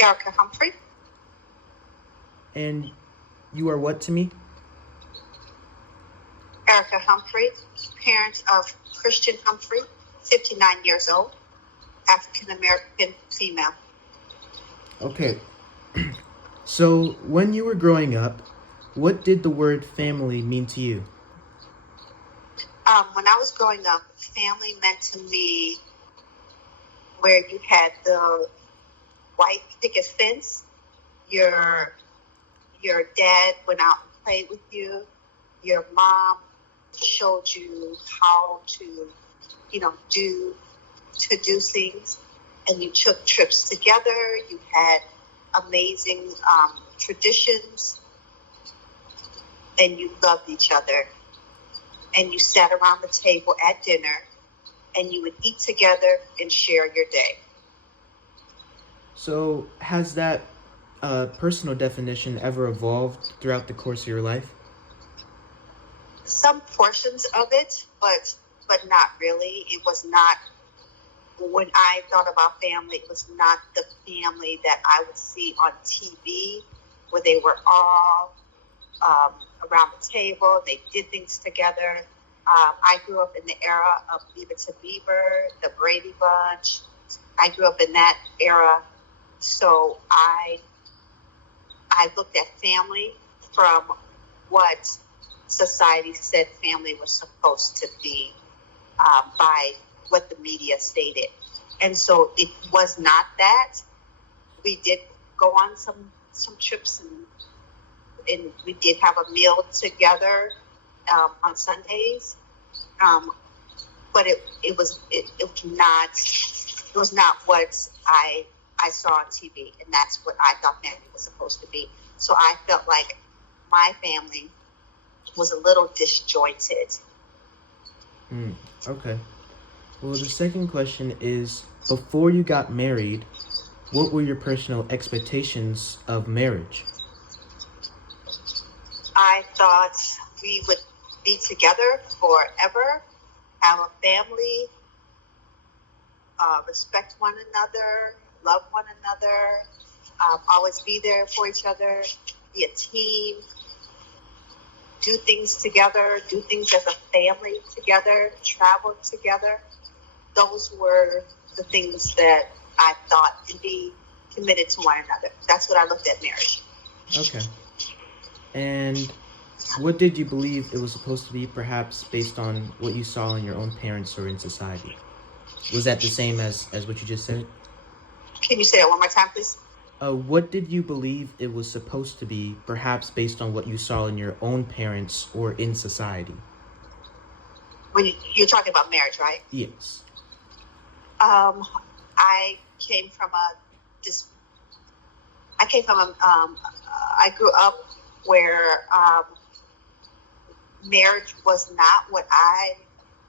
Erica Humphrey. And you are what to me? Erica Humphrey, parent of Christian Humphrey, 59 years old, African American female. Okay. So, when you were growing up, what did the word family mean to you? When I was growing up, family meant to me where you had the white picket fence, your dad went out and played with you, your mom showed you how to, do things, and you took trips together. You had amazing traditions, and you loved each other. And you sat around the table at dinner, and you would eat together and share your day. So, has that personal definition ever evolved throughout the course of your life? Some portions of it, but not really. It was not, when I thought about family, it was not the family that I would see on TV, where they were all around the table, they did things together. I grew up in the era of Leave It to Beaver, the Brady Bunch. I grew up in that era, so I looked at family from what society said family was supposed to be, by what the media stated. And so it was not that. We did go on some trips, and we did have a meal together on Sundays. But it was not what I saw on TV, and that's what I thought family was supposed to be. So I felt like my family was a little disjointed. Okay. Well, the second question is, before you got married, what were your personal expectations of marriage? I thought we would be together forever, have a family, respect one another, love one another, always be there for each other, be a team, do things together, do things as a family together, travel together. Those were the things that I thought, to be committed to one another. That's what I looked at marriage. Okay. And what did you believe it was supposed to be, perhaps based on what you saw in your own parents or in society? Was that the same as what you just said? Can you say that one more time, please? What did you believe it was supposed to be, perhaps based on what you saw in your own parents or in society? When you're talking about marriage, right? Yes. I came from I grew up where marriage was not what I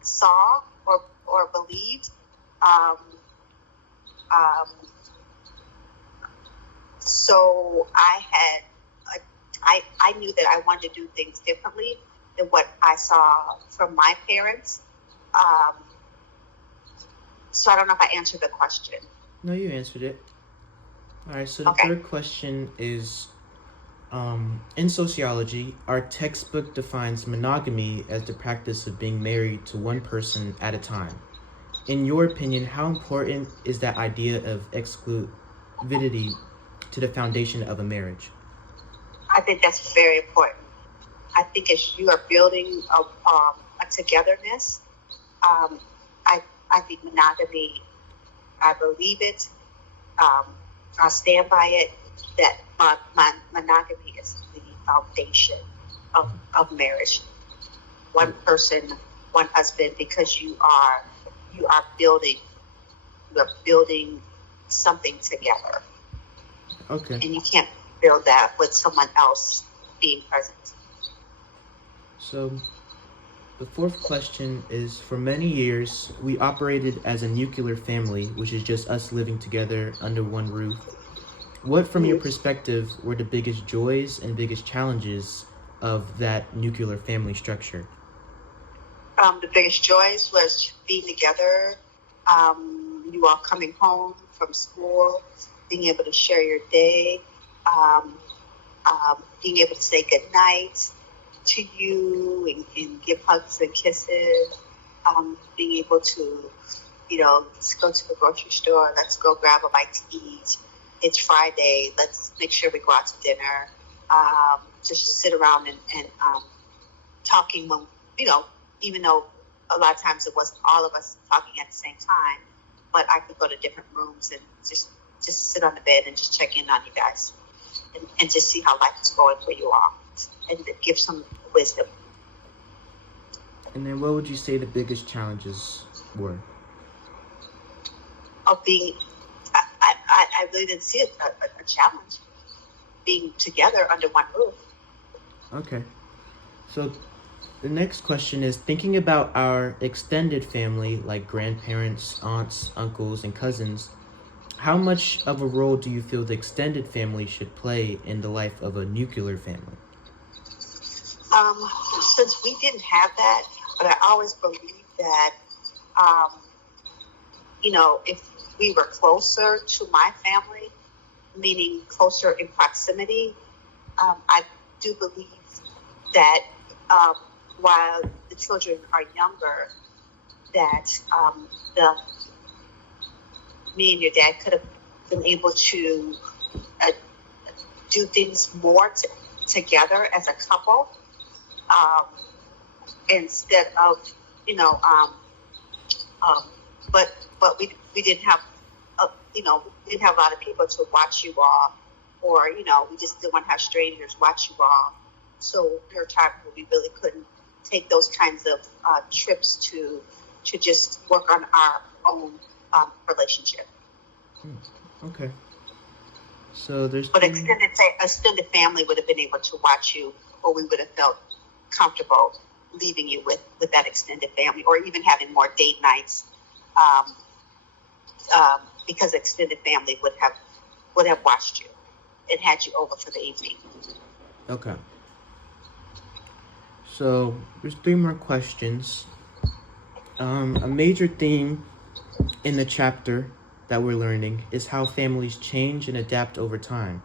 saw or believed. So I knew that I wanted to do things differently than what I saw from my parents. So I don't know if I answered the question. No, you answered it. All right, so the third question is, in sociology, our textbook defines monogamy as the practice of being married to one person at a time. In your opinion, how important is that idea of exclusivity to the foundation of a marriage? I think that's very important. I think as you are building a togetherness, I think monogamy, I believe it, I stand by it, that monogamy is the foundation of marriage. One person, one husband, because you are building something together. Okay. And you can't build that with someone else being present. So the fourth question is, for many years, we operated as a nuclear family, which is just us living together under one roof. What, from your perspective, were the biggest joys and biggest challenges of that nuclear family structure? The biggest joys was being together, you all coming home from school, being able to share your day, being able to say good night to you and give hugs and kisses, being able to, let's go to the grocery store, let's go grab a bite to eat. It's Friday, let's make sure we go out to dinner. Just sit around and talking when, even though a lot of times it wasn't all of us talking at the same time, but I could go to different rooms and just sit on the bed and just check in on you guys and just see how life is going for you all and give some wisdom. And then what would you say the biggest challenges were? Of being, I really didn't see a challenge being together under one roof. Okay. So the next question is, thinking about our extended family, like grandparents, aunts, uncles, and cousins, how much of a role do you feel the extended family should play in the life of a nuclear family? Since we didn't have that, but I always believed that, if we were closer to my family, meaning closer in proximity, I do believe that while the children are younger, that me and your dad could have been able to do things more together as a couple, instead of, but we didn't have, we didn't have a lot of people to watch you all, or, we just didn't want to have strangers watch you all. So there are times where we really couldn't take those kinds of trips to just work on our own relationship. Okay. So there's. But extended family would have been able to watch you, or we would have felt comfortable leaving you with that extended family, or even having more date nights, because extended family would have watched you and had you over for the evening. Okay. So there's 3 more questions. A major theme in the chapter that we're learning is how families change and adapt over time.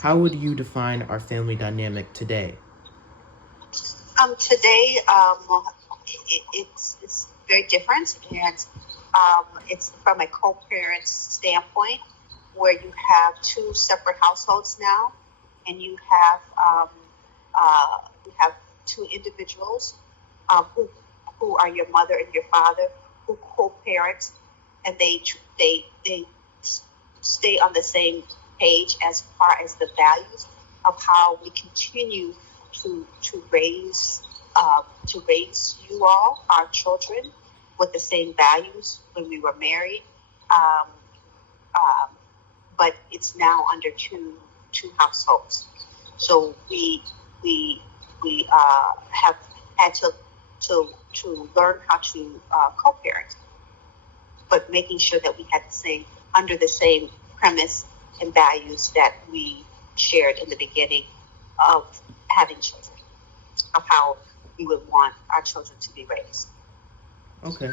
How would you define our family dynamic today? Today, it's very different, and it's from a co-parent standpoint, where you have 2 separate households now, and you have 2 individuals who are your mother and your father, who co-parent, and they stay on the same page as far as the values of how we continue to raise you all, our children, with the same values when we were married. But it's now under two households. So we have had to learn how to co-parent, but making sure that we had under the same premise and values that we shared in the beginning of having children, of how we would want our children to be raised. Okay.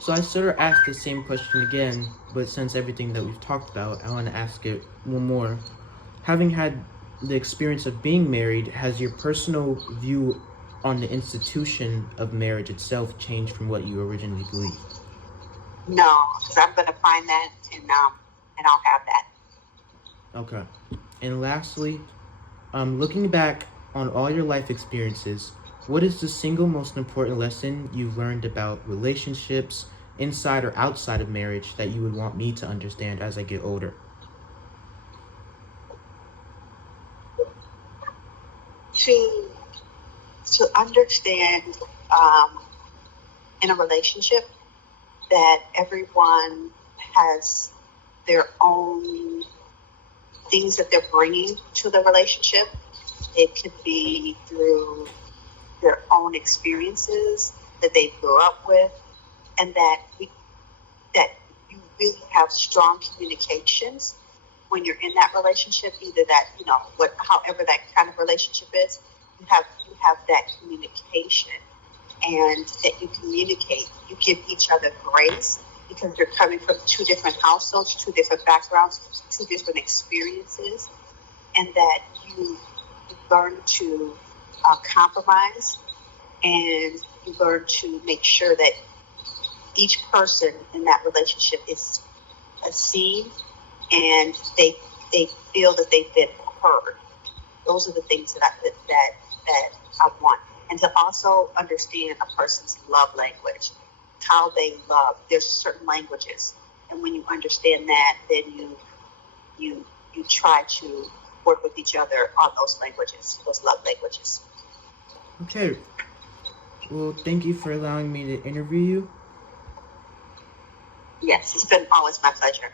So I sort of asked the same question again, but since everything that we've talked about, I want to ask it one more. Having had the experience of being married, has your personal view on the institution of marriage itself changed from what you originally believed? No, because I'm going to find that and I'll have that. Okay. And lastly, looking back on all your life experiences, what is the single most important lesson you've learned about relationships, inside or outside of marriage, that you would want me to understand as I get older? To understand in a relationship that everyone has their own things that they're bringing to the relationship. It could be through their own experiences that they grew up with, and that you really have strong communications when you're in that relationship. Either that, however that kind of relationship is, you have that communication, and that you communicate. You give each other grace, because you're coming from two different households, two different backgrounds, two different experiences, and that you learn to compromise, and you learn to make sure that each person in that relationship is seen, and they feel that they've been heard. Those are the things that I want, and to also understand a person's love language, how they love. There's certain languages, and when you understand that, then you try to work with each other on those languages, those love languages. Okay. Well, thank you for allowing me to interview you. Yes, it's been always my pleasure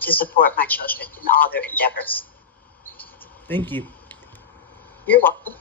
to support my children in all their endeavors. Thank you. You're welcome.